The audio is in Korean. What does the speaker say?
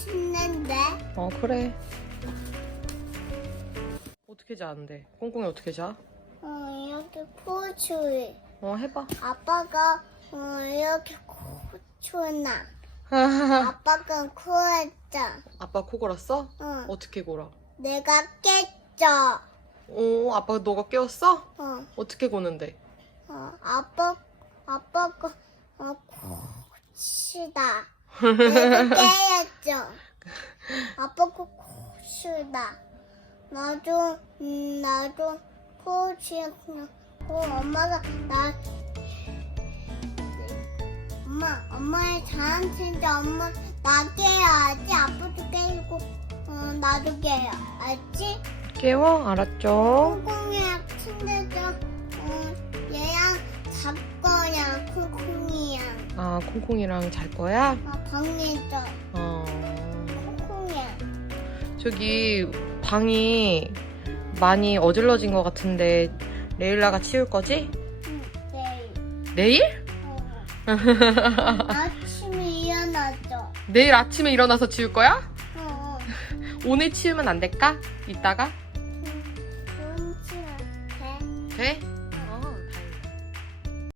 신난데? 그래. 어떻게 자는데? 꽁꽁이 어떻게 자? 이렇게 코추이. 해봐. 아빠가 이렇게 코추나. 아빠가 코했자. 아빠 코 골았어? 응. 어떻게 골아? 내가 깼죠. 아빠 너가 깨웠어? 어떻게 고는데? 아빠가 코치다. 내가 깨였죠. 아빠가 코치다. 나도 코치 그냥 엄마가 엄마의 잘한테인데 엄마 나 깨야지. 아빠도 깨고 나도 깨야 알지? 깨워? 알았죠? 콩콩이랑 친해져. 얘랑 잘 거야. 콩콩이랑 콩콩이랑 잘 거야? 방에서 콩콩이랑. 저기 방이 많이 어질러진 것 같은데 레일라가 치울 거지? 응, 내일. 내일? 아침에 일어나죠. 내일 아침에 일어나서 치울 거야? 어. 오늘 치우면 안 될까? 이따가? 돈 치면 돼. 돼?